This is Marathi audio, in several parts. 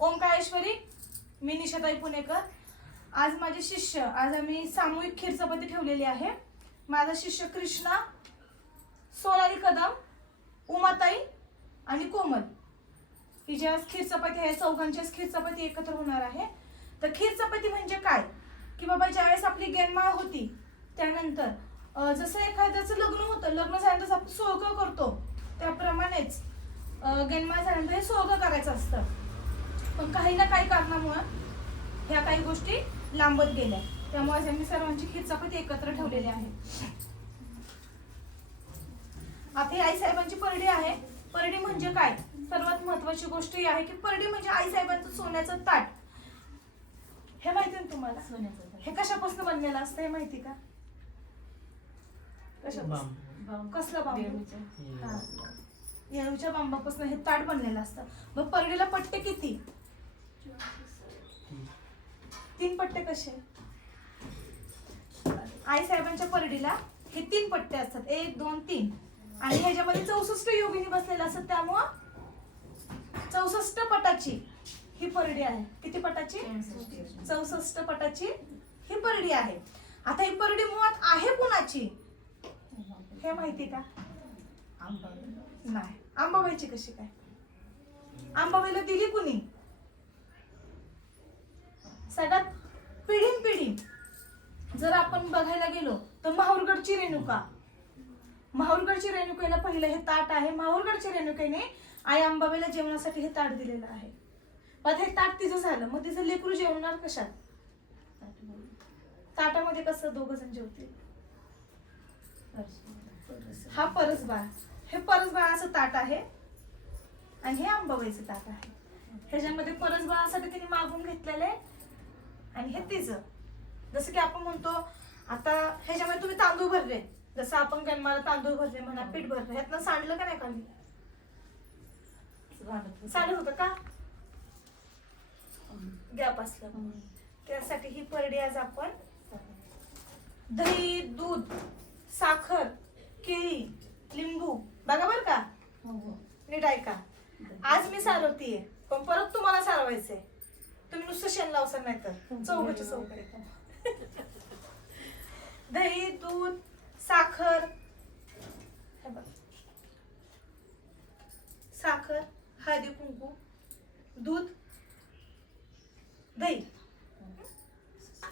ओंकारेश्वरी, मी निशाताई पुणेकर. आज माझे शिष्य, आज आम्ही सामूहिक खीर चपाती ठेवलेली आहे. माझा शिष्य कृष्णा, सोनाली कदम, उमाताई आणि कोमल ही ज्या खीर चपाती आहे, चौघांच्याच खीर चपाती एकत्र होणार आहे. तर खीर चपाती म्हणजे काय की बाबा, ज्यावेळेस आपली गेनमाळ होती त्यानंतर जसं एखाद्याचं लग्न होतं, लग्न झाल्यानंतर आपण सोहळं करतो त्याप्रमाणेच गेनमाळ झाल्यानंतर हे सोहळं करायचं असतं. पण काही ना काही कारणामुळे ह्या काही गोष्टी लांबत गेल्या, त्यामुळे आम्ही सर्वांची खीर चपाती एकत्र ठेवलेली आहे. आपली आईसाहेबांची परडी आहे. परडी म्हणजे काय, सर्वात महत्वाची गोष्ट ही आहे की परडी म्हणजे आईसाहेबांचं सोन्याचं ताट. हे माहिती ना तुम्हाला? सोन्याचं ताट. हे कशापासून बनलेलं असतं हे माहिती का? कशापासून? कसलं बांबू? येळूच्या बांबापासून हे ताट बनलेलं असतं. मग परडीला पट्टे किती? 3 पट्टे. कसे? आईसाहेबांच्या परडीला हे 3 पट्टे असतात, 1 2 3, आणि ह्याच्यामध्ये 64 योगिनी बसलेल्या असतात, त्यामुळं 64 पटाची ही परडी आहे. किती पटाची? 64 पटाची ही परडी आहे. आता ही परडी मुळात आहे कुणाची हे माहिती का? नाही. अंबाबाईची कशी काय? अंबाबाईला दिली कुणी? सगळ्यात पिढी जर आपण बघायला गेलो तर माहूरगडची रेणुका, माहूरगडची रेणुकेला पहिलं हे ताट आहे. माहूरगडच्या रेणुकेने आई अंबाबाईला जेवणासाठी हे ताट दिलेलं आहे. पण हे ताट तिचं झालं, मग तिचं लेकरू जेवणार कशात? ताटामध्ये कसं 2 जण जेवतील? हा परसबाळ, हे परसबाळाचं ताट आहे आणि हे अंबाबाईचं ताट आहे. ह्याच्यामध्ये परसबाळासाठी तिने मागून घेतलेले आणि हे तिचं. जसं की आपण म्हणतो आता ह्याच्यामध्ये तुम्ही तांदूळ भरले, जसं आपण गणमाला तांदूळ भरले म्हणा, पीठ भरलं, ह्यातनं सांडलं का नाही खाली? सांडत होतं का? गॅप असलं. त्यासाठी ही परडी आज आपण दही, दूध, साखर, केळी, लिंबू, बघा बर का, नीट ऐका. आज मी सारवतीये, पण परत तुम्हाला सारवायचंय. तुम्ही नुसतं शेण लावसाल नाही तर चौघाच्या चौघडे. दही, दूध, साखर, साखर, हळदी कुंकू, दूध, दही,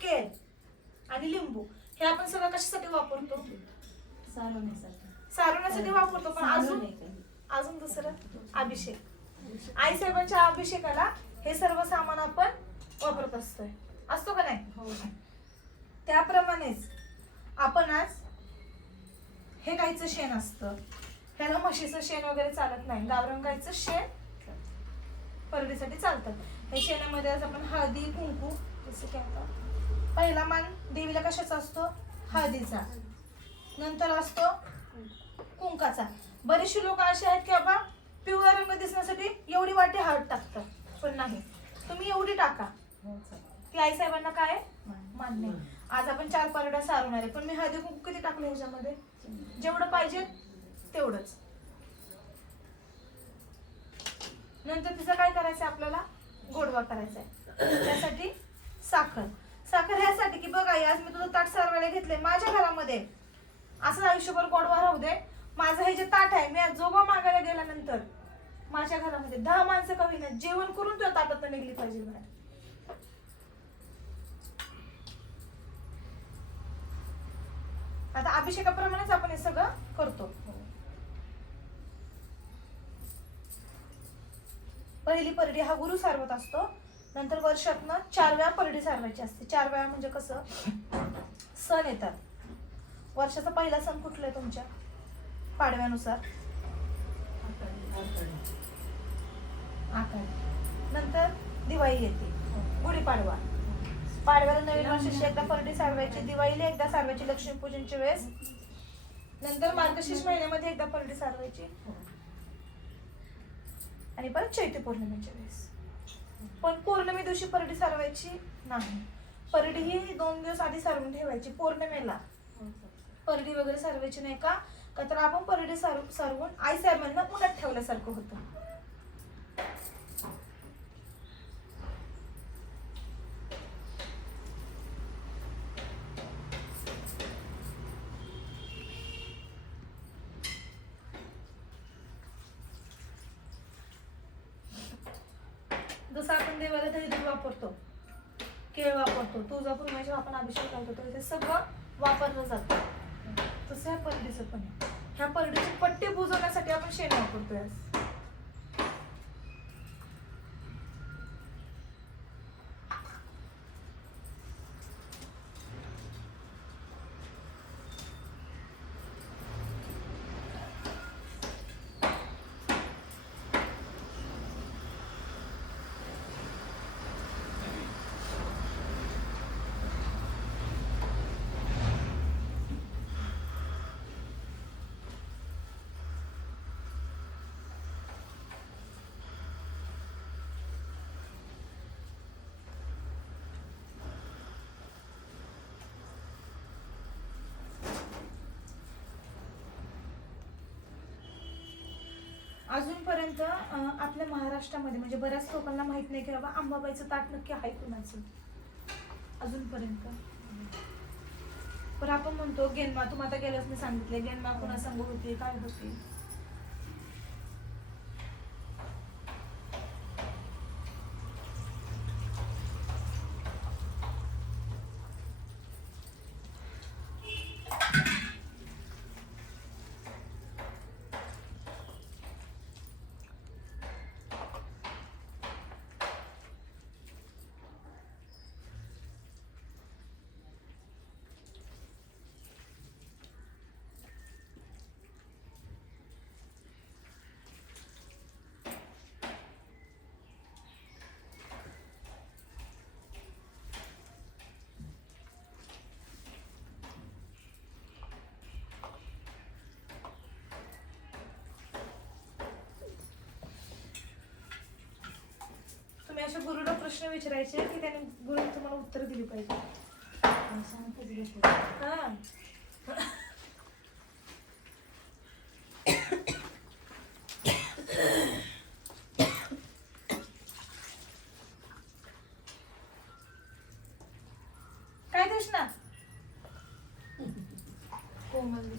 केळ आणि लिंबू हे आपण सगळं कशासाठी वापरतो? सारवण्यासाठी वापरतो. पण अजून दुसरं अभिषेक. आईसाहेबांच्या अभिषेकाला हे सर्व सामान आपण वापरत असतो का नाही? त्याप्रमाणेच आपण आज हे गाईचं शेण असतं, ह्याला म्हशीचं शेण वगैरे चालत नाही, गावरान गाईचं शेण परडीसाठी चालतं. हे शेणामध्ये आज आपण हळदी कुंकू, जसं की आता पहिला मान देवीला कशाचा असतो? हळदीचा. नंतर असतो कुंकाचा. बरेचसे लोक असे आहेत की बाबा पिवळा रंग दिसण्यासाठी एवढी वाटी हळद टाकतात, पण नाही, तुम्ही एवढी टाका. ती आईसाहेबांना काय मान्य. आज आपण 4 परड्या सारवणार आहे, पण मी हळदी कुंकू किती टाकलं ह्याच्यामध्ये? जेवढं पाहिजे तेवढंच. नंतर तिचं काय करायचं? आपल्याला गोडवा करायचा आहे. त्यासाठी साखर. साखर ह्यासाठी की बघा, आज मी तुझं ताट सारवायला घेतलंय, माझ्या घरामध्ये असं आयुष्यभर गोडवा राहू दे. माझं हे जे ताट आहे, मी आज जोबा मागायला गेल्यानंतर माझ्या घरामध्ये 10 माणसं कमी नाही, जेवण करून तुझ्या ताटात निघली पाहिजे बाहेर. आता अभिषेकाप्रमाणेच आपण हे सगळं करतो. पहिली परडी हा गुरु सारवत असतो. नंतर वर्षातनं 4 वेळा परडी सारवायची असते. 4 वेळा म्हणजे कसं? सण येतात. वर्षाचा पहिला सण कुठला आहे तुमच्या पाडव्यानुसार? आषाढी. नंतर दिवाळी येते, गुढीपाडवा. पाडव्याला नवीन वर्षाची एकदा परडी सारवायची, दिवाळीला एकदा सारवायची लक्ष्मीपूजनच्या वेळेस, नंतर मार्गशीर्ष महिन्यामध्ये एकदा परडी सारवायची, आणि परत चैत्र पौर्णिमेच्या वेळेस. पण पौर्णिमे दिवशी परडी सारवायची नाही. परडी ही 2 दिवस आधी सारवून ठेवायची. पौर्णिमेला परडी वगैरे सारवायची नाही. का तर आपण परडी सारवून आईसाहेबांना उन्हात ठेवल्यासारखं होतं. देवाला दही दूध वापरतो, केळ वापरतो, तुळजापूर आपण अभिषेक घालतो, तर ते सगळं वापरलं जातं. तसं ह्या परडीचं पण आहे. ह्या परडीचे पट्टे बुजवण्यासाठी आपण शेण वापरतोय. अजूनपर्यंत आपल्या महाराष्ट्रामध्ये म्हणजे बऱ्याच लोकांना माहित नाही की बाबा अंबाबाईचं ताट नक्की आहे कुणाचं अजूनपर्यंत. पण आपण म्हणतो गेनमा, तुम्ही आता गेल्यास मी सांगितले गेनमा कुणा संग होती, काय होती. तुम्ही अशा गुरुला प्रश्न विचारायचे की त्याने गुरु तुम्हाला उत्तर दिली पाहिजे. हा काय कृष्णा कोमल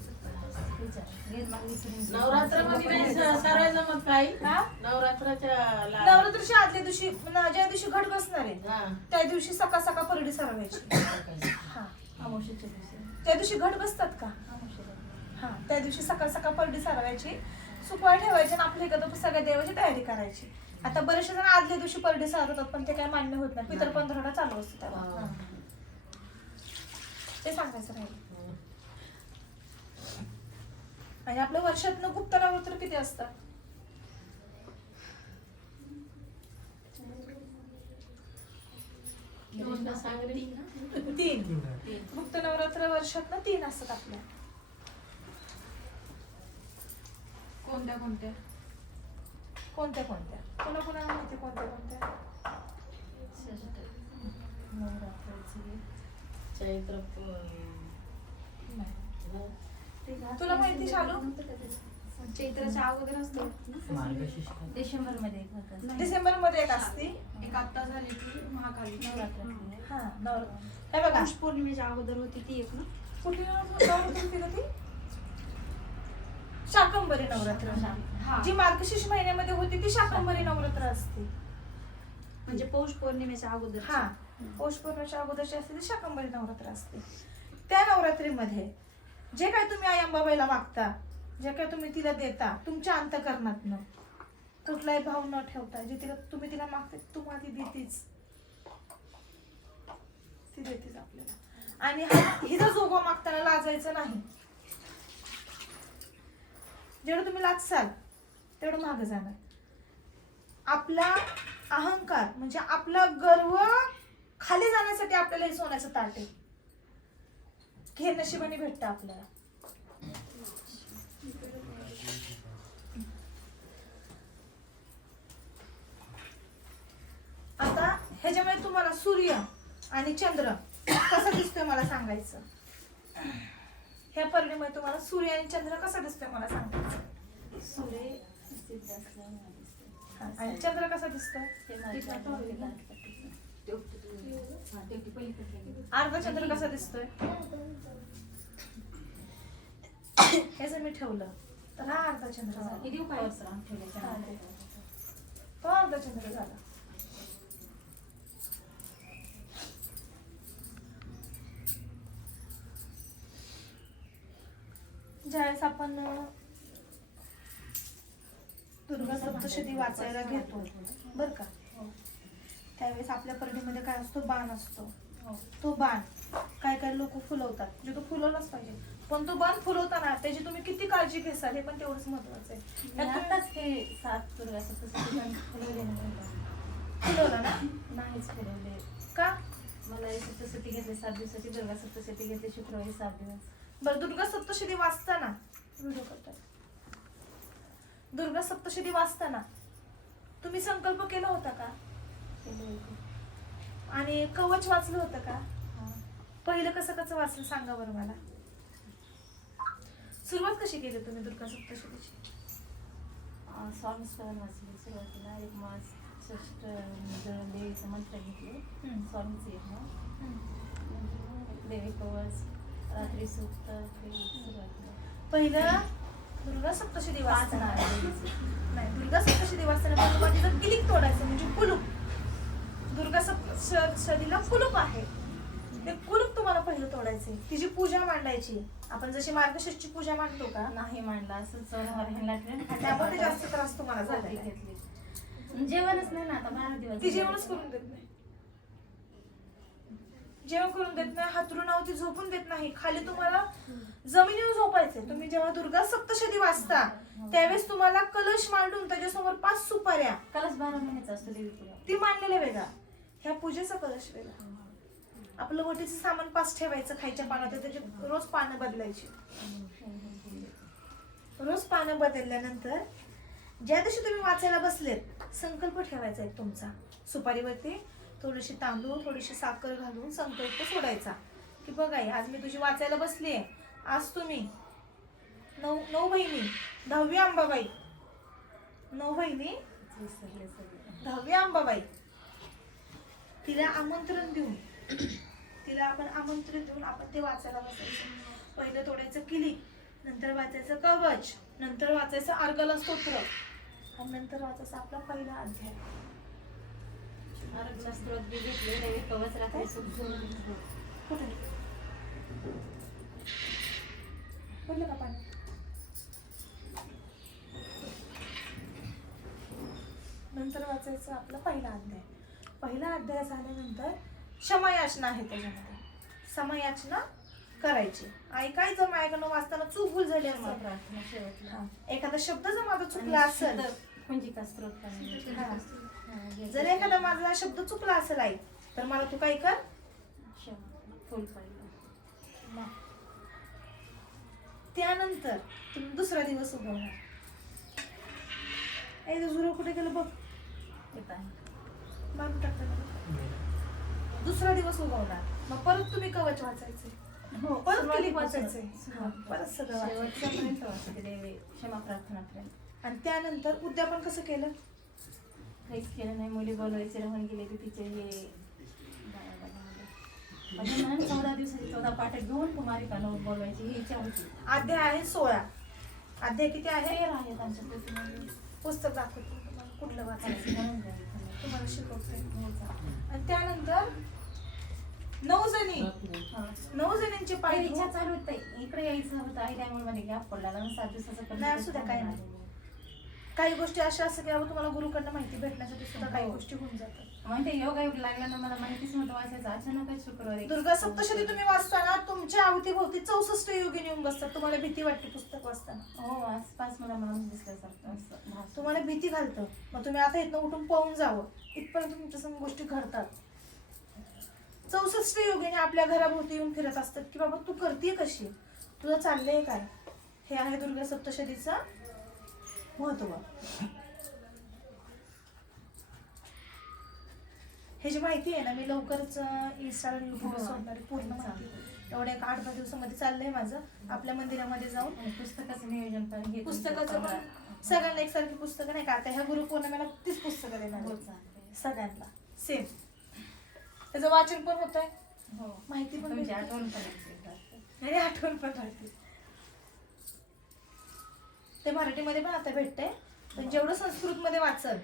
नवरात्रामध्ये साराय जमत काही नवरात्राच्या नवरात्राच्या आदल्या दिवशी ज्या दिवशी घट बसणार आहे त्या दिवशी सकाळ सकाळ परडी सारवायची. हा त्या दिवशी घट बसतात का? हा त्या दिवशी सकाळ सकाळ परडी सारवायची, सुकवाय ठेवायची आणि आपल्या इकडं सगळ्या देवाची तयारी करायची. आता बरेचसे जण आदल्या दिवशी परडी सारवतात पण ते काय मान्य होत नाही. पितर पंधरवडा चालू असतो त्याला, ते सांगायचं राहील. आणि आपल्या वर्षातनं गुप्त नवरात्र किती असतात? 3 गुप्त नवरात्र वर्षातनं 3 असतात आपल्या. कोणत्या कोणत्या कोणत्या कोणत्या कोणा कोणाला माहिती कोणत्या कोणत्या? चैत्र तुला माहिती शालू? चैत्राच्या अगोदर असतो डिसेंबर मध्ये एक असते, एक आता झाली ती महाकाली नवरात्र. हा नवरात्र. हे बघा पौर्णिमेच्या अगोदर होती ती एक ना, कुठली नवरात्र होती का ती? शाकंभरी नवरात्र. जी मार्गशीर्ष महिन्यामध्ये होती ती शाकंभरी नवरात्र असते. म्हणजे पौष पौर्णिमेच्या अगोदर. हा पौष पौर्णिमेच्या अगोदरची असते ती शाकंभरी नवरात्र असते. त्या नवरात्रीमध्ये जे काय तुम्ही आई अंबाबाईला मागता, जे काय तुम्ही तिला देता, तुमच्या अंतःकरणातनं कुठलाही भाव न ठेवता जे तिला तुम्ही तिला मागता तुम्हाला ती देतीच, ती देतीच आपल्याला. आणि हिचा जोगवा मागताना लाजायचं नाही. जेवढं तुम्ही लाजसाल तेवढं मागं जाणार. आपला अहंकार म्हणजे आपला गर्व खाली जाण्यासाठी आपल्याला हे सोन्याचं ताट आहे. हे नशिबाने भेटतं आपल्याला. आता ह्याच्यामुळे तुम्हाला सूर्य आणि चंद्र कसा दिसतोय मला सांगायचं. ह्या परडीमुळे तुम्हाला सूर्य आणि चंद्र कसा दिसतोय मला सांगायचं. सूर्य आणि चंद्र कसा दिसतोय? अर्धा चंद्र कसा दिसतोय? हे जर मी ठेवलं तर हा अर्धा चंद्र झाला. तो अर्धा चंद्र झाला. ज्यावेळेस आपण दुर्गा सप्तशती वाचायला घेतो बर का, त्यावेळेस आपल्या परडीमध्ये काय असतो, बाण असतो. तो बाण काय काय लोक फुलवतात, म्हणजे तो फुलवलाच पाहिजे, पण तो बाण फुलवताना त्याची तुम्ही किती काळजी घेसाल हे पण तेवढंच महत्वाचं आहे. त्यात तुम्ही आताच हे 7 दुर्गा सप्तशती फुलवले फुलवलं ना, नाहीच फुलवले. का? मला हे सप्तशती घेतली 7 दिवसाची, दुर्गा सप्तशती घेतली शुक्रवारी 7 दिवस. बरं, दुर्गा सप्तशती वाचताना व्हिडिओ करतात, दुर्गा सप्तशती वाचताना तुम्ही संकल्प केला होता का? केले होते. आणि कवच वाचलं होतं का? हा. पहिलं कसं कसं वाचलं सांगा बरं मला. सुरुवात कशी केली तुम्ही दुर्गा सप्तशतीची? स्वामी स्तवन वाचले सुरुवातीला, एक मास षष्ट देवीचं मंत्र घेतले, स्वामीचे एक मास, देवी कवच, रात्री सूक्त, ते सुरुवातीला. पहिलं दुर्गा सप्तशती वाचताना नाही, दुर्गा सप्तशती वाचताना पहिलं तिचं किलीक तोडायचं, म्हणजे कुलूप. दुर्गा सप्तशतीला कुलूप आहे, ते कुलूप तुम्हाला पहिलं तोडायचे, तिची पूजा मांडायची. आपण जशी मार्गशीर्षची पूजा मांडतो का, नाही मांडला असं चोरावर ह्यांना त्यामध्ये जास्त त्रास तुम्हाला झाला. घेतली. जेवणच नाही ना आता 12 दिवस. ती जेवणच करून देत नाही, जेवण करून देत नाही, हातरुणावरती झोपून देत नाही, खाली तुम्हाला जमिनीवर झोपायचंय. तुम्ही जेव्हा दुर्गा सप्तशती वाचता त्यावेळेस तुम्हाला कलश मांडून त्याच्यासमोर 5 सुपाऱ्या, कलश 12 महिन्याचा असतो देवीपुढे. ती मांडलेल्या वेगळा, ह्या पूजेचा कलश वेगळा. आपलं वटीचं सामान 5 ठेवायचं खायच्या पानात, त्याची रोज पानं बदलायची. रोज पानं बदलल्यानंतर ज्या दिवशी तुम्ही वाचायला बसलेत संकल्प ठेवायचा एक तुमचा, सुपारीवरती थोडीशी तांदूळ थोडीशी साखर घालून संकल्प सोडायचा की बघा आज मी तुझी वाचायला बसलीये, आज तुम्ही 9 बहिणी 10वी अंबाबाई, 9 बहिणी 10वी अंबाबाई, तिला आमंत्रण देऊन आपण ते वाचायला बसायचं. पहिलं तोडायचं किलीक, नंतर वाचायचं कवच, नंतर वाचायचं अर्गला स्तोत्र, आणि नंतर वाचायचा आपला पहिला अध्याय. आरोग्य स्त्रोत बी घेतले, देवी कवच, रात्री सूक्त. कुठे पडलं का पाणी? नंतर वाचायचं आपला पहिला अध्याय. पहिला अध्याय झाल्यानंतर क्षमायाचना आहे, त्याच्यामध्ये क्षमायाचना करायची. ऐकायचं माझ्याकडनं वाचताना चूक भूल झाली असेल, प्रार्थना शेवटला. एखादा शब्द जर माझा चुकला असेल, कुंजिका स्त्रोत पाहिजे. हा. जर एखादा माझा शब्द चुकला असेल आई, तर मला तू काय कर, फुल पाहिजे. त्यानंतर तुम्ही दुसरा दिवस उगवणार. झुरो कुठे गेलं बघ, येत आहे. बांधून टाकलं. दुसरा दिवस उगवणार, मग परत तुम्ही कवच वाचायचे, हो, परत किलीक वाचायचे, परत सगळं वाचायचं. शेवटपर्यंत वाचते देवी क्षमा प्रार्थनापर्यंत. आणि त्यानंतर उद्यापन कसं केलं? काहीच केलं नाही. मुली बोलवायचे राहून गेले की तिचे हे म्हणजे म्हणून 14 दिवसाची 14 पाठ घेऊन कुमारिका बोलवायची ही इच्छा होती. अध्याय आहे 16. अध्याय किती आहे? 13 आहेत आमच्या पोथीमध्ये. पुस्तक दाखवतो तुम्हाला कुठलं वाचायचं म्हणून द्यावी. तुम्हाला शिकवते. आणि त्यानंतर 9 जणी, 9 जणींचे पाय काही इच्छा धुवून- चालू होते. इकडे यायचं होतं आई त्यामुळे मध्ये गॅप पडला ना 7 दिवसाचा. नाही, असू द्या, काही नाही. काही गोष्टी अशा असतात की बाबा तुम्हाला गुरुकडनं माहिती भेटण्यासाठी सुद्धा काही गोष्टी होऊन जातात. म्हणजे योगा योग लागला ना मला माहितीच नव्हतं वाचायचं. अचानकच शुक्रवारी दुर्गा सप्तशती तुम्ही वाचताना तुमच्या अवतीभोवती 64 योगिनी येऊन बसतात. तुम्हाला भीती वाटते पुस्तक वाचताना, हो आसपास मला माणूस दिसल्यासारखं असं. तुम्हाला भीती घालतं, मग तुम्ही आता इथनं उठून पळून जावं, इथपर्यंत तुमच्या समोर गोष्टी घडतात. 64 योगिनी आपल्या घराभोवती येऊन फिरत असतात की बाबा तू करतेय कशी, तुझं चाललंय काय. हे आहे दुर्गा सप्तशतीचं महत्व. हे जी माहिती आहे ना, मी लवकरच इंस्टावर युट्यूबवर सोडणार आहे पूर्ण माहिती. एवढ्या 8-10 दिवसामध्ये चाललंय माझं. आपल्या मंदिरामध्ये जाऊन पुस्तकाचं नियोजन पण हे पुस्तकाचं पण सगळ्यांना एकसारखी पुस्तकं नाही का, आता ह्या गुरुपौर्णिमेला 30 पुस्तकं देणार आहे सगळ्यांना सेम. त्याचं वाचन पण होत आहे, माहिती पण तुमची भेटते. आठवण पण आणि आठवण पण राहते. ते मराठीमध्ये पण आता भेटते, पण जेवढं संस्कृत मध्ये वाचल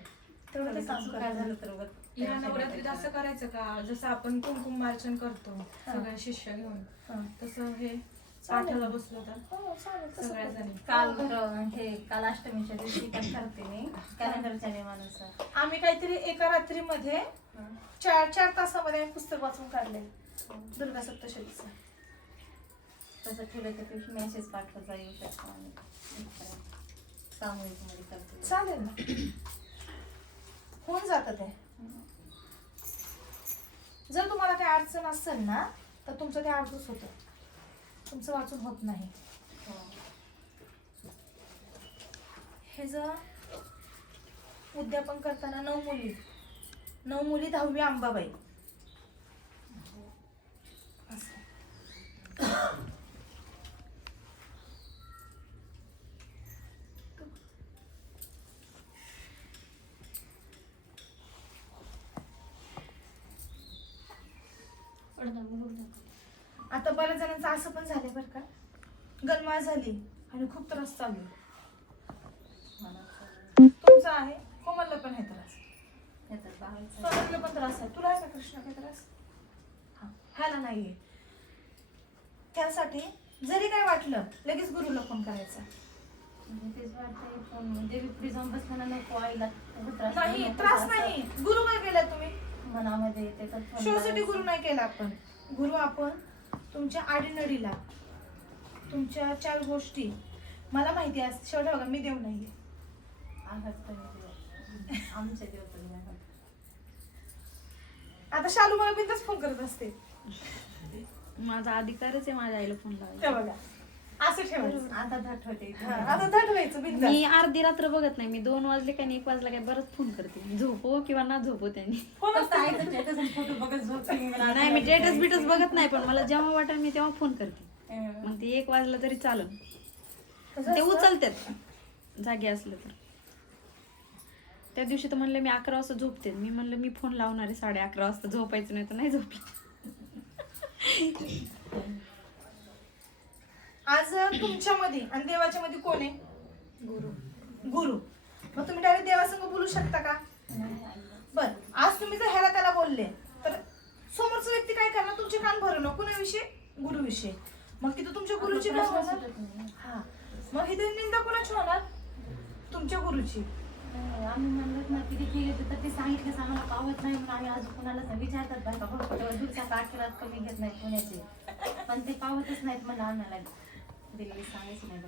तेवढं ते काम काय करायचं. झालं तर उगाच या नवरात्रीत असं करायचं का, जसं आपण कुंकुम मार्चन करतो सगळे शिष्य घेऊन, तसं हे पाठाला बसलो तर हो चालेल तसं सगळ्या करते. जणी काल अष्टमीच्या दिवशी पण करते मी कॅलेंडरच्या नियमानुसार. आम्ही काहीतरी एका रात्रीमध्ये 4 तासामध्ये आम्ही पुस्तक वाचून काढले दुर्गा सप्तशतीचं. तसं ठेवलं तर दिवशी मेसेज पाठवायचा येऊ शकतो आणि सामूहिक मध्ये करते. चालेल ना, होऊन जातं ते. जर तुम्हाला काही अडचण असेल ना तर तुमचं ते अर्धच होतं, तुमचं वाचून होत नाही. हो. हे जर उद्यापन करताना 9 मुली 10वी अंबाबाई असं. आता बऱ्याच जणांचं असं पण झालंय बरं का, गलमाळ झाली आणि खूप त्रास चालू आहे. मला तर तुमचा आहे, कोमलला पण आहे त्रास, हे तर बाहेरचं सोनालीला पण त्रास आहे. तुला आहे का कृष्णा काही त्रास? हा, ह्याला नाहीये. त्यासाठी जरी काय वाटलं लगेच गुरुला फोन करायचा. म्हणजे तेच वाटतंय पण देवी पुढे जाऊन बसताना नको आईला त्रास नाही नको त्रास असं नाही, गुरु काय केला तुम्ही? मनामध्ये येते तर फोन शोसाठी करायचा. गुरु नाही केला आपण. गुरु आपण तुमच्या आडीनडीला, तुमच्या 4 गोष्टी मला माहिती आहे. शेवटी बघा मी देव नाहीये. आहात तुम्ही देव. आमचे देव तुम्ही आहात. आता शालू मला बिंदास फोन करत असते. माझा अधिकारच आहे माझ्या आईला फोन ते लावायचा. बघा असं ठेवायचं. आता धट होते हा, आता थट व्हायचं बिंदास. मी अर्धी रात्र बघत नाही. मी 2 वाजले काय 1 वाजला काय बरंच फोन करते. झोपो किंवा ना झोपो त्यांनी. फोन फक्त आईचं status आणि फोटो बघत झोपते मी. मला नाही मी स्टेटस बिटस बघत नाही, पण मला जेव्हा वाटेल मी तेव्हा फोन करते. हं. मग ते 1 वाजला तरी चालेल. कसं ते असतं? उचलतात जागे असलं तर. त्या दिवशी तर म्हणले मी 11 वाजता झोपते. मी म्हणलं मी फोन लावणार आहे 11:30 वाजता, झोपायचं नाही तर नाही झोपलं. आज तुमच्यामध्ये आणि देवाच्या मध्ये कोण आहे? गुरु. मग तुम्ही डायरेक्ट देवासंग बोलू शकता का? बर, आज तुम्ही जर ह्याला त्याला बोलले तर समोरचा व्यक्ती काय करणार? तुमचे कान भरू कुणाविषयी? गुरुविषयी. मग तिथं तुमच्या गुरुची नाव प्रश्न होणार. सुटत नाही. हा, मग इथे निंदा कोणाची होणार? तुमच्या गुरुची. आम्ही म्हणलं ना किती फी घेते तर ते सांगितलं आम्हाला पावत नाही म्हणून आम्ही अजून कुणाला विचारतात बायका भरपूर दिवसात 8 लाख कमी घेत नाही पुण्याचे, पण ते पावतच नाहीत म्हणलं आम्हाला दिल्ली सांगायचं नाही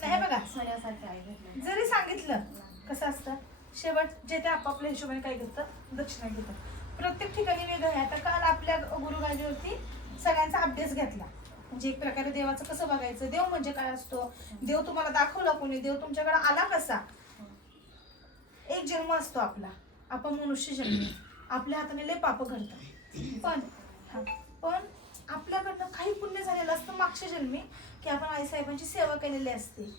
नाही बघा, सोन्यासारखे आहे भेटलं. जरी सांगितलं कसं असतं, शेवट जे ते आपापल्या हिशोबाने काय घेतात, दक्षिणा घेतात. प्रत्येक ठिकाणी वेगळं आहे. आता काल आपल्या गुरुगाजीवरती सगळ्यांचा अभ्यास घेतला. म्हणजे एक प्रकारे देवाचं कसं बघायचं, देव म्हणजे काय असतो, देव तुम्हाला दाखवला कोणी, देव तुमच्याकडे आला कसा. एक जन्म असतो आपला, आपण मनुष्य जन्म, आपल्या हाताने लय पाप घडतात, पण आपल्याकडनं काही पुण्य झालेलं असतं मागच्या जन्मी, की आपण आईसाहेबांची सेवा केलेली असते.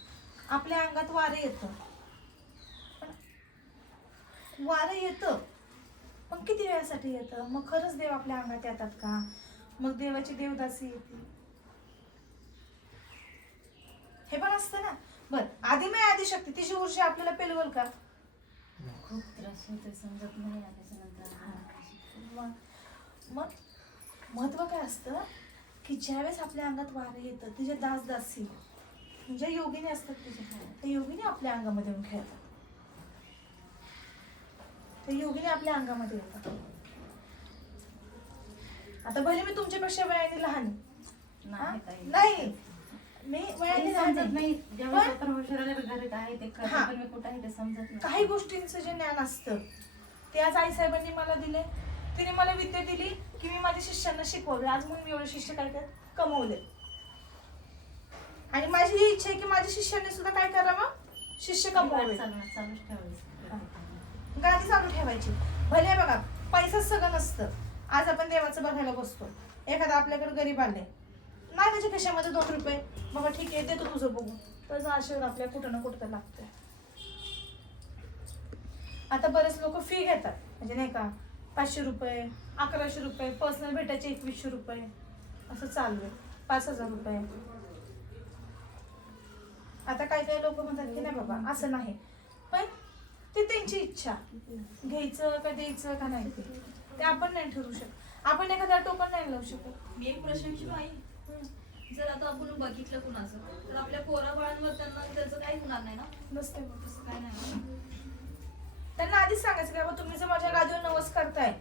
आपल्या अंगात वारं येतं, वारं येतं पण किती वेळासाठी येतं? मग खरंच देव आपल्या अंगात येतात का? मग देवाची देवदासी येते, हे पण असतं ना. बर, आदिमय आदिशक्ती तिची ऊर्जा आपल्याला पेलवल का? खूप त्रास होते, समजत नाही त्याच्यानंतर. मग महत्व काय असतं की ज्यावेळेस आपल्या अंगात वारं येतं, तिचे दासदासी म्हणजे योगिनी असतात, ते योगिनी आपल्या अंगामध्ये येऊन खेळतात, ते योगिनी आपल्या अंगामध्ये येतात. आता भले मी तुमच्यापेक्षा वयाने लहान नाही, मी वयाने लहान समजत नाही, नाही. जेव्हा स्वतः हुशाराला घरात आहे ते करते, हा. पण मी कुठं आहे ते समजत नाही. काही गोष्टींचं जे ज्ञान असतं ते आज आईसाहेबांनी मला दिले. तिने मला विद्या दिली की मी माझ्या शिष्यांना शिकवले. आज म्हणून मी एवढे शिष्य काय कमवले. आणि माझी ही इच्छा आहे की माझ्या शिष्यांनी सुद्धा काय करावं, शिष्य कमवावे, चालूच ठेवायचं. गादी चालू ठेवायची. भले बघा पैसाच सगळं नसतं. आज आपण देवाचं बघायला बसतो, एखादा आपल्याकडे गरीब आले, नाही त्याच्या खिशामध्ये 2 रुपये, मग ठीक आहे देतो तुझं बघू, त्याचा आशीर्वाद आपल्या कुठं ना कुठं तर लागतोय. आता बरेच लोक फी घेतात, म्हणजे नाही का 500 रुपये, 1100 रुपये, पर्सनल भेटायचे 2100 रुपये, असं चालू आहे, 5000 रुपये. आता काही काही लोक म्हणतात की नाही बाबा असं नाही, पण ते त्यांची इच्छा, घ्यायचं का द्यायचं का नाही ते आपण नाही ठरवू शकत. आपण एखाद्या टोपण नाही लावू शकत. मी एक प्रश्न विचारू आई. जर आता आपण बघितलं कुणाचं तर आपल्या पोरा बाळांवर त्यांना त्याचं काही होणार नाही ना? नसते मग तसं काय नाही. त्यांना आधीच सांगायचं की बाबा तुम्ही जर माझ्या गादीवर नवस करताय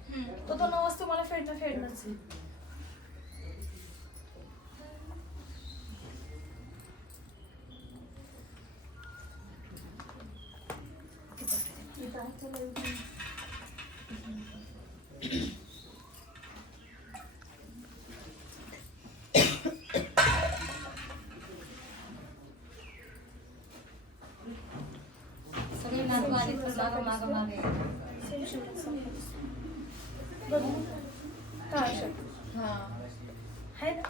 तर तो नवस तुम्हाला फेडणंच आहे. सगळे नातू आले तर मागं मागे हा आहे ना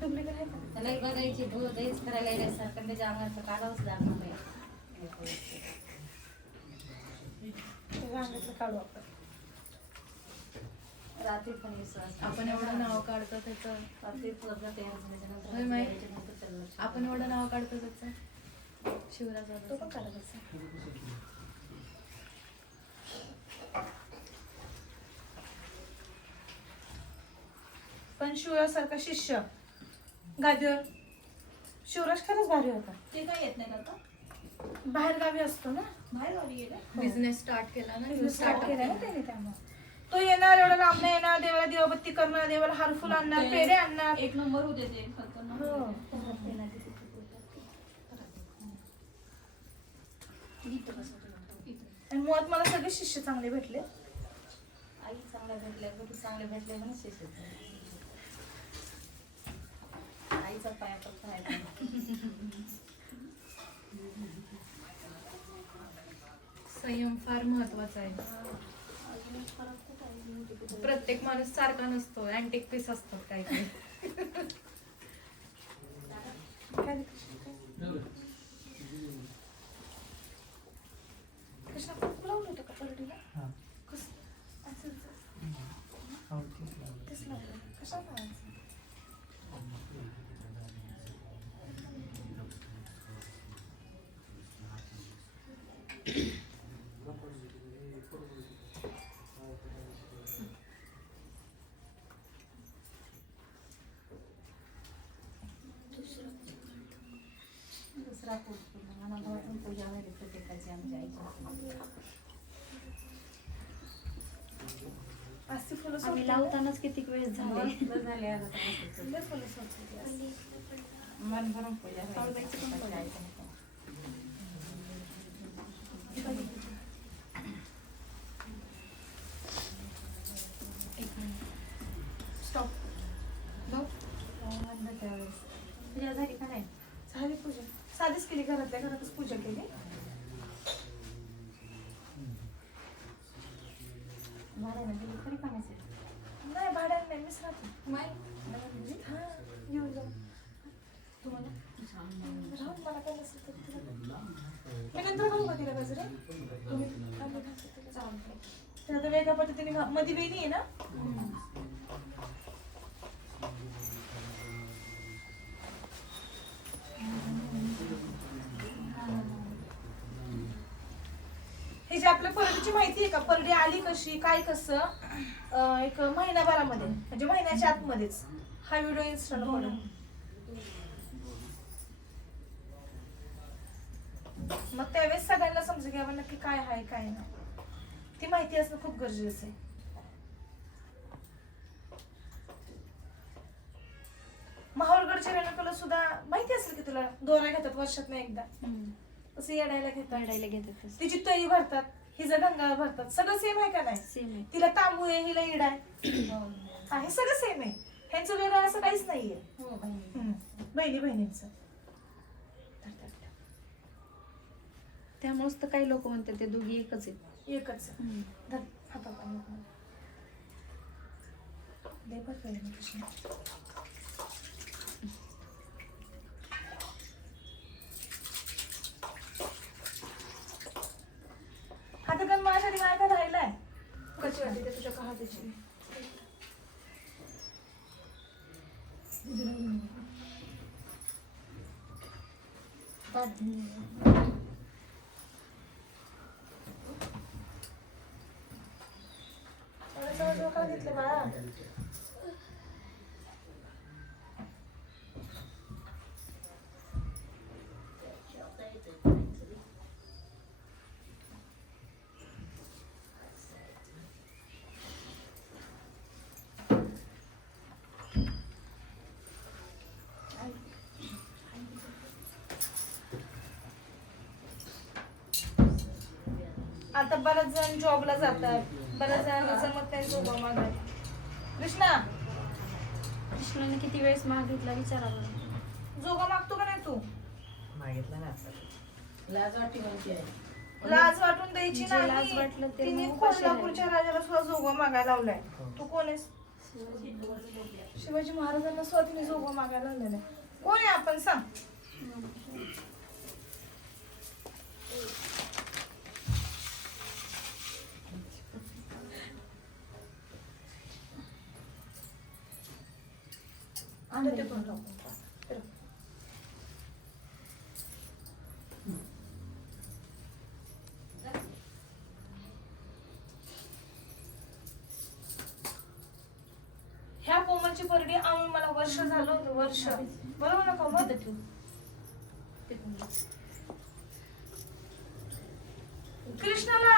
डुप्लिकेट आहे का? त्याला बघायची दहीच करायला यायसारखं त्याच्या अंगाचं काढावंच लागणार नाही. रांगेतलं काढू आपण. रात्री पण विश्वास आपण एवढं नाव काढतो त्याचं. रात्री पूर्ण तयार झाल्याच्या होय माई. नंतर आपण एवढं नाव काढतो त्याचं तो शिवराचं. पण काढायचा. पण शिवराजसारखा शिष्य गादीवर. शिवराज खरंच भारी होता. ते काय येत नाही आता? बाहेर गावी असतो ना. बाहेर गावी गेलं. हो. बिझनेस स्टार्ट केला ना. स्टार्ट केलाय ना त्याने त्यामुळे. तो येणार एवढा लांब येणार, देवाला दिवाबत्ती करणार, देवाला हारफुल आणणार, पेढे आणणार. एक नंबर होते ते खतरनाक. हो. आणि मुळात मला सगळे शिष्य चांगले भेटले. आई चांगल्या भेटल्या गुरु चांगले भेटले म्हणून शिष्य आईचा पाया पक्का आहे. संयम फार महत्वाचा आहे. प्रत्येक माणूस सारखा नसतो. अँटिक पीस असतात काही काही. काय रे कृष्ण? कृष्णा खूप लावलं होतं का परडीला? कसं? असं तेच लावलं. कशाला लावायचं? दुसरा पूर्ण पूजा वगैरे प्रत्येकाची आमच्या आईची. अस्ती फुलं आम्ही सोडली. लावतानाच किती वेळ झाले. झाले आज आता बसायचं. लय फुलं सोडली अस्ती. मन भरून पूजा साऊबाईची पण पूजा. स्टॉप. त्यावेळेस पूजा झाली का नाही? झाली पूजा. साधीच केली, घरातल्या घरातच पूजा केली. भाड्यानं दिली तरी का नसेल? नाही भाड्याने नाही, मीच राहते. माई. हा येऊन जाऊ. तुम्हाला राहून मला काय नसेल तर तुला. मी नंतर घालू का तिला गजरे? तुम्ही आम्ही घालतो तिला. चालतंय. तर आता वेगळ्या पद्धतीने मध्ये वेणी आहे ना. हे जे आपल्या परडीची माहिती आहे का? परडी आली कशी, काय कसं, एक महिनाभरामध्ये म्हणजे महिन्याच्या आतमध्येच हा व्हिडिओ इन्स्टाला पडेल. मग त्यावेळेस सगळ्यांना समजेल की आपण नक्की काय आहे काय नाही. ती माहिती असणं खूप गरजेचं आहे. माहूरगडच्या रेणुकाला सुद्धा माहिती असेल की तुला, दोरा घेतात वर्षातनं एकदा. तसं येडायला घेतात, काढायला घेतात तिची तळी भरतात, हिचं गंगा भरतात. सगळं सेम आहे का नाही? सेम आहे. तिला तांबू आहे, हिला इडा आहे. हे सगळं सेम आहे. ह्यांचं वेगळं असं काहीच नाहीये. हो बहिणी. बहिणी बहिणींचं. त्यामुळेच तर काही लोक म्हणतात ते दोघी एकच आहेत. एकच. धर हातात पाणी घाल. दे बघ बहिणी कृष्ण. आता पण माझ्यासाठी काय काय राहिलंय? कशी वाटते ते तुझ्या हाताची? घेतले बाळा. आता बरेच जण जॉबला जातात, बऱ्याच जणांना जमत नाही जोगा मागायला. कृष्णा कृष्णाने किती वेळेस मागितला विचारा बरं. जोगा मागतो का नाही तू? मागितलं ना आता. लाज वाटते म्हणते आहे. लाज वाटून द्यायची जे लाज नाही. वाटलं ते तिने मग उपाशी कोल्हापूरच्या राजाला सुद्धा जोगा मागायला लावलाय. तू कोण आहेस? शिवाजी महाराजांना सुद्धा तिने जोगा मागायला लावलेला आहे. कोण आहे आपण सांग? आता ते पण टाकून टाक. तर. ह्या कोमलची परडी आणून मला वर्ष झालं होतं, वर्ष. बरोबर ना कोमल? कृष्णाला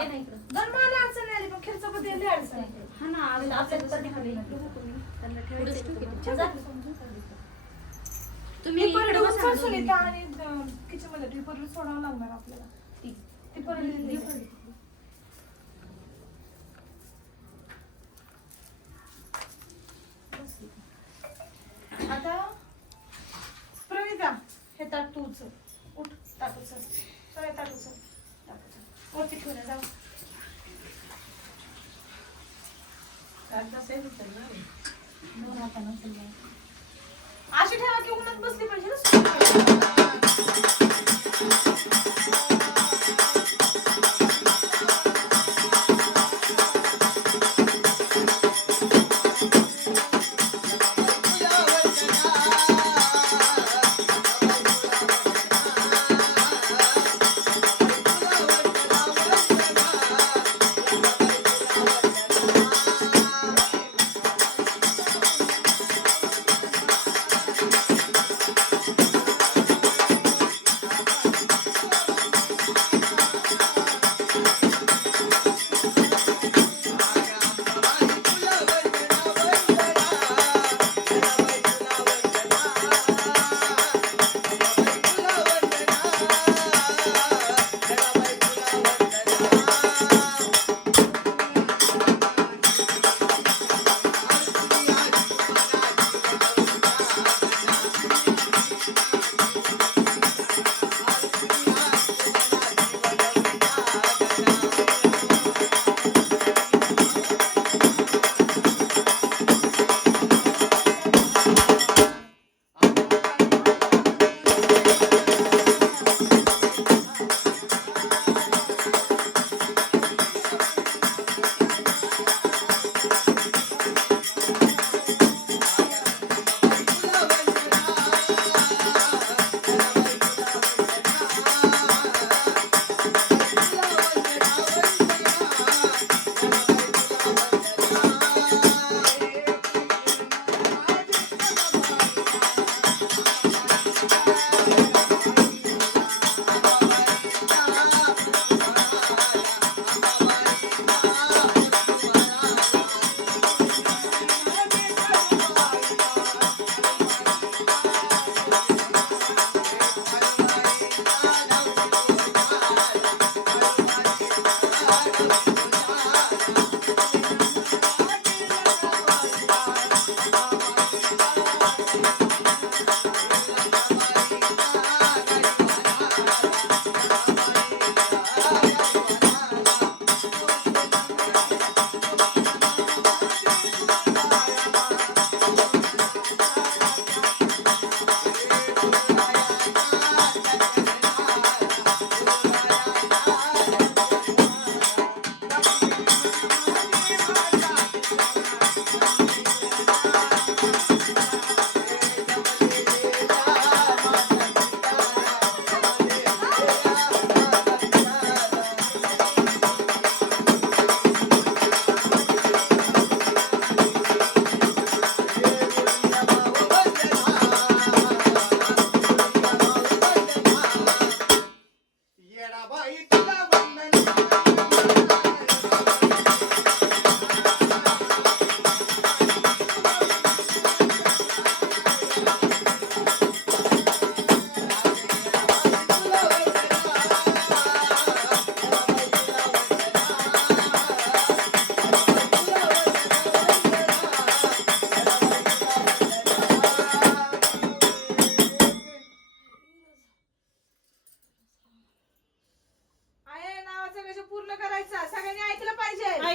ये ना इकडं. धर्माला अडचण नाही आली पण खिरचापती आली अडचण आहे. हा ना आज आपल्याला परडी खाली त्यांना ठेवायचं तुम्ही ती परडी इकडे बसा उचल ना सुनीता दोघी. आणि किचन मध्ये ती परडी सोडावं लागणार आपल्याला. ती परडी दिली. आता प्रवीता हे ताट तू उचल. उठ ताट उचल. सगळे ताट उचल. ताट उचल. वरती ठेवून ये, जाऊ. आता सेम होतं ना रे. दोन हातानं उचललंय. अशी ठेवा की उन्हात बसली पाहिजे ना.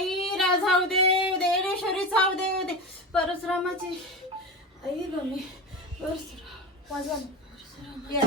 आई राजाऊ दे देडेश्वरी चाव दे परशुरामाची आई गमी परशुराम वाजवा ना. या.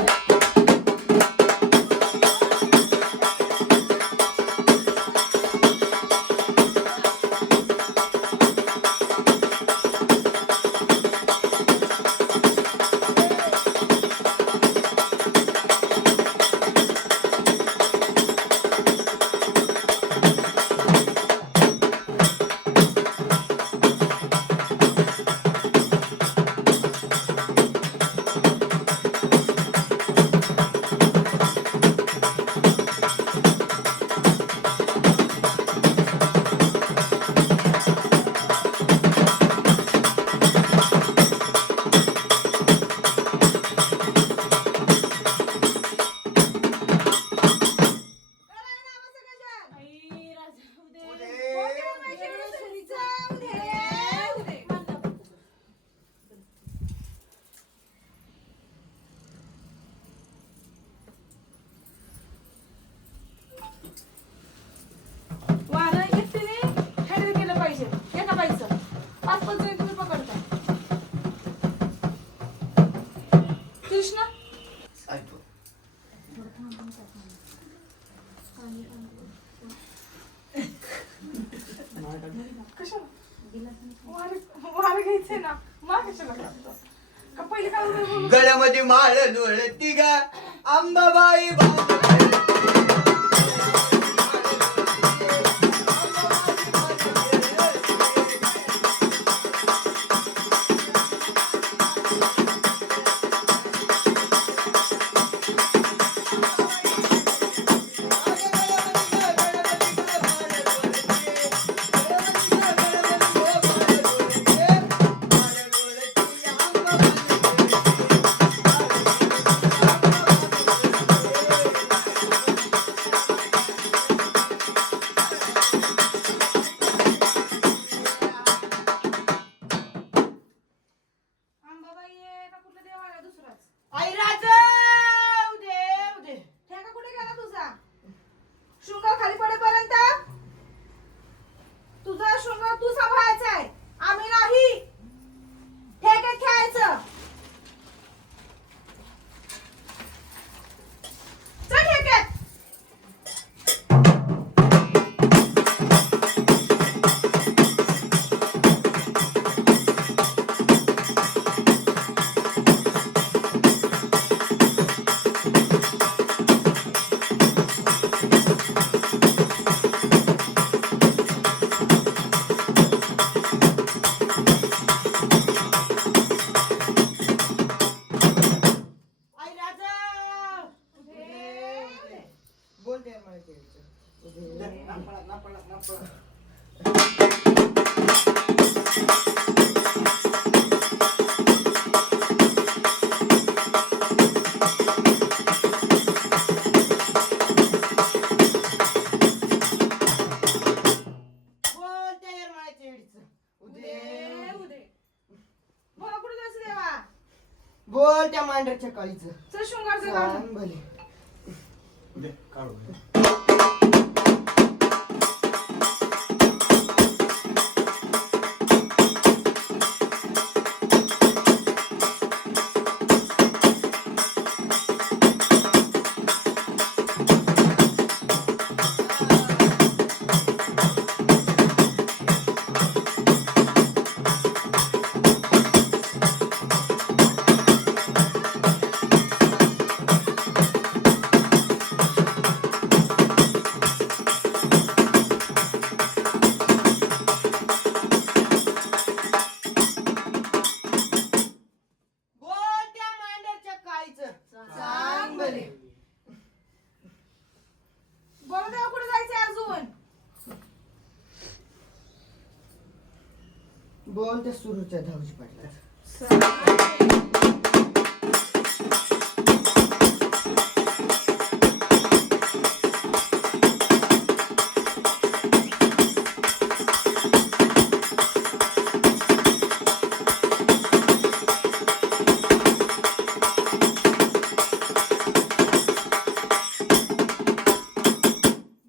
वारं एकटीने हँडल केलं पाहिजे. एका बाईचं 5-5 जण तुम्ही पकडताय. कृष्ण कशाला वारं घ्यायचंय ना. मग कशाला लागतं? का पहिले काय बोलू? गळ्यामध्ये माळ डोळती गा अंबाबाई अंबाबाई आहे का कुठला देव आला दुसराच? आई राजाऊ दे ठेका कुठे गेला तुझा? शृंगार खाली पडेपर्यंत तुझा शृंगार तू सांभाळायचा आहे, आम्ही नाही. ठेक्यात खेळायचं. चल ठेक्यात. आई राजाऊ बोल दे मला बोला कुठे जायचं देवा? बोल त्या मांडरच्या काळीचं चल शृंगारचं काढ. सांग भले बोल त्या मांडरच्या काळीचं सांग भले बोला देवा कुठे जायचंय अजून? बोल त्या सुरूच्या धावजी पाटला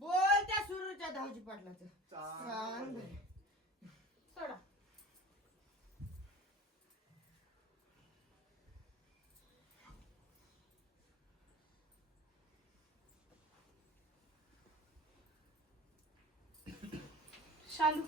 बोल त्या सुरूच्या धावजी पाटलाचं सांग सोडा. शालू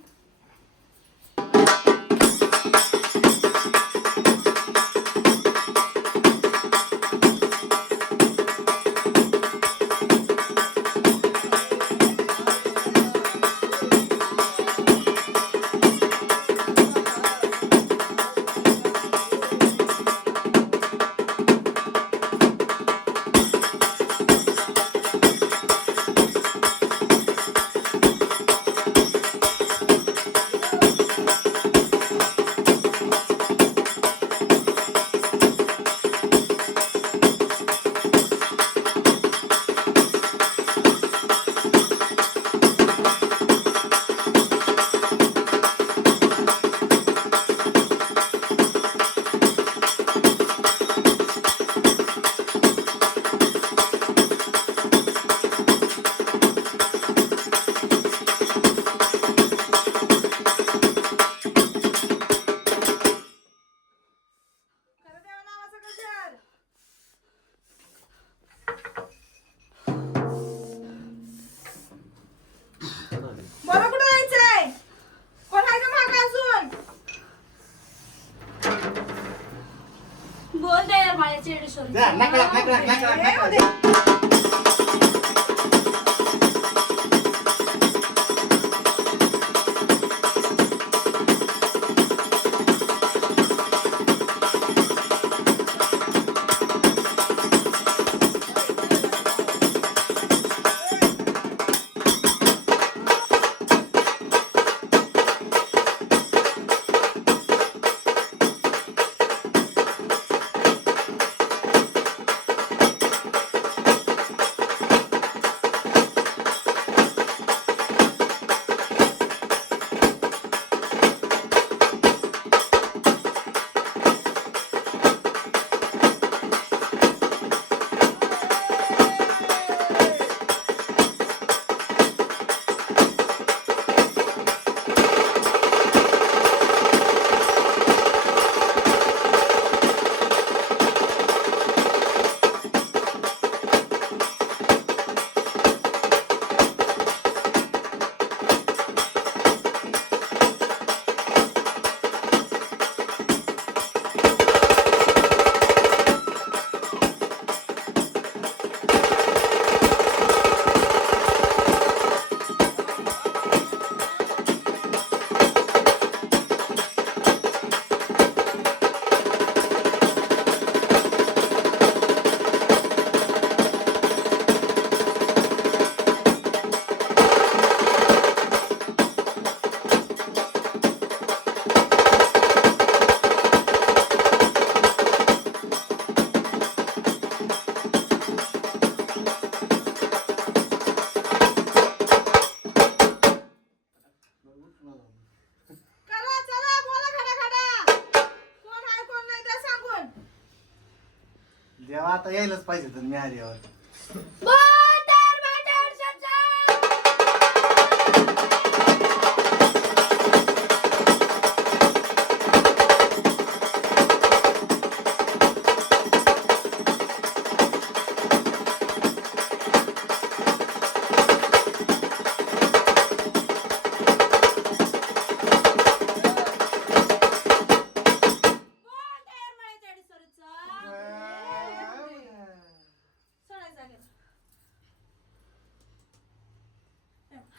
खरं देवा नावाचं गजर. मला कुठं जायचंय? कोण आहे का मागं अजून? बोल दे यार माझ्या चेडेश्वरी. ए, उदे. करा, चला, बोला खडा. कोण आहे कोण नाही ते सांगून. देवा आता यायलाच पाहिजे तर मी आल्यावर.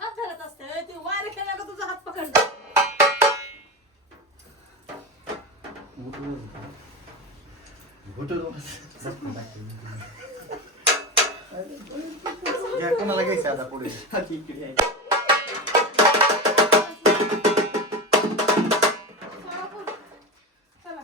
हात धरत असते ती वायर खेळल्या का तुझा हात पकडला. घ्या, कोणाला घ्यायचं आता पुढे? चला.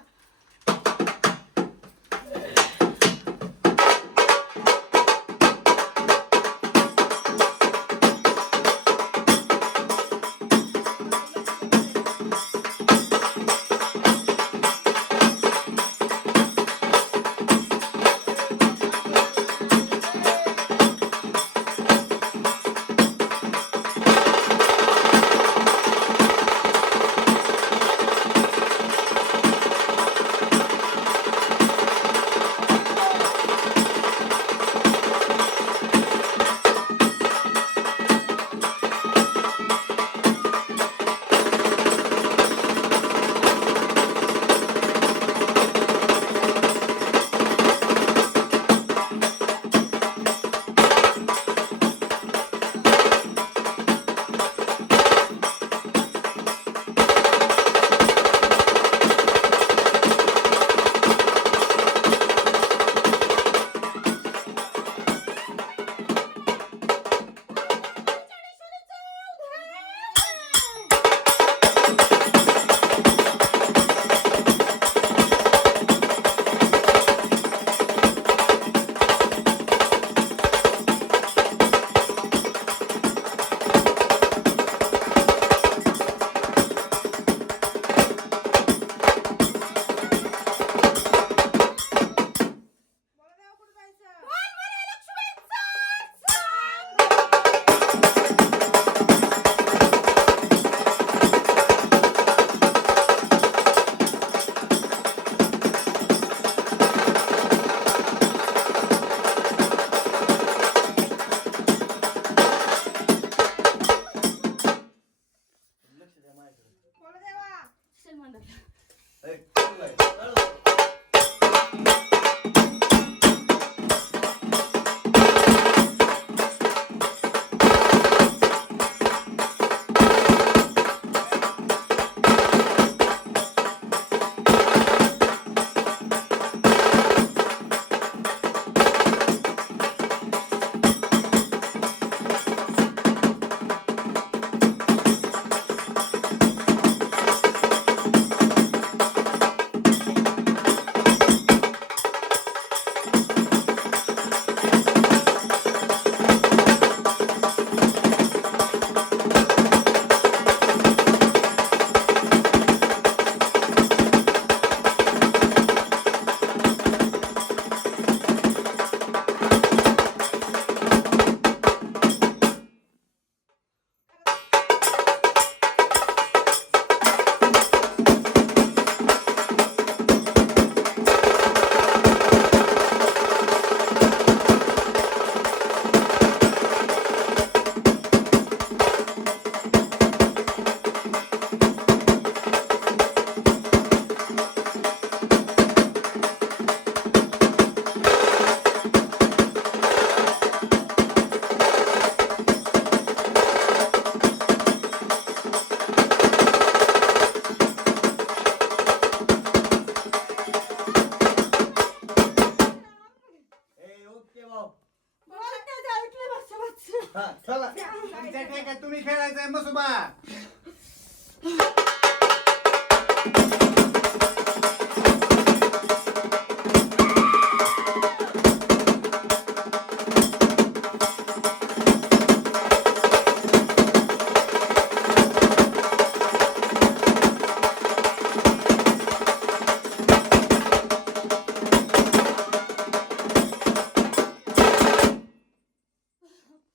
काय काय तुम्ही खेळायचंय मसुबा.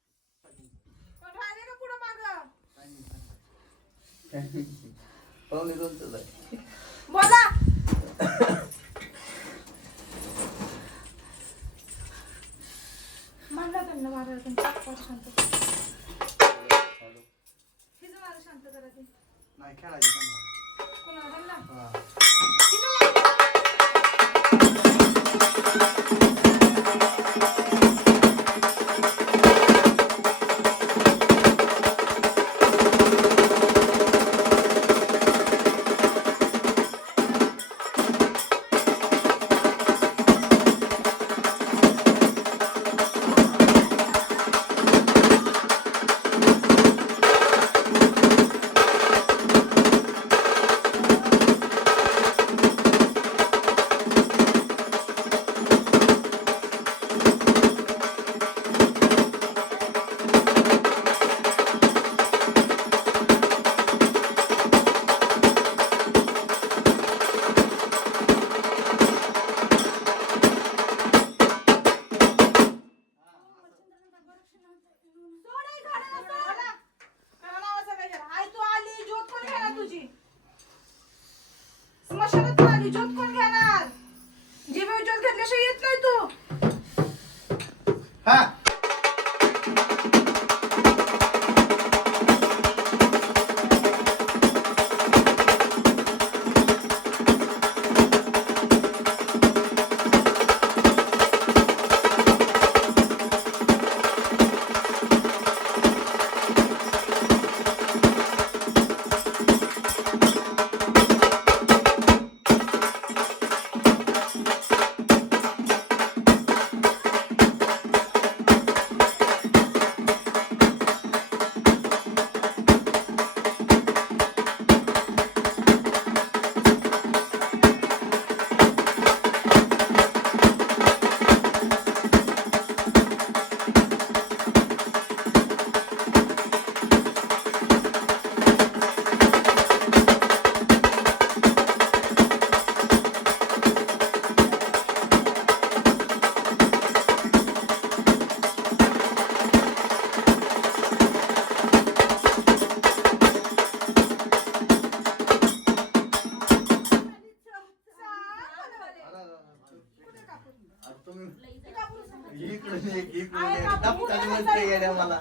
पण राहिले का पुढं मागं? पाहुणे दोनच आहे. बोला. म्हणलं त्यांना मारा शांत. हिचं मारा शांत करा ते. नाही खेळायचं त्यांना. कोणाला त्यांना? हा. स्मशानात आली ज्योत कोण घेणार? जीव ज्योत घेतल्याशिवाय येत नाही तू. हा. इकडून एक टपकाने म्हणते गेल्या मला.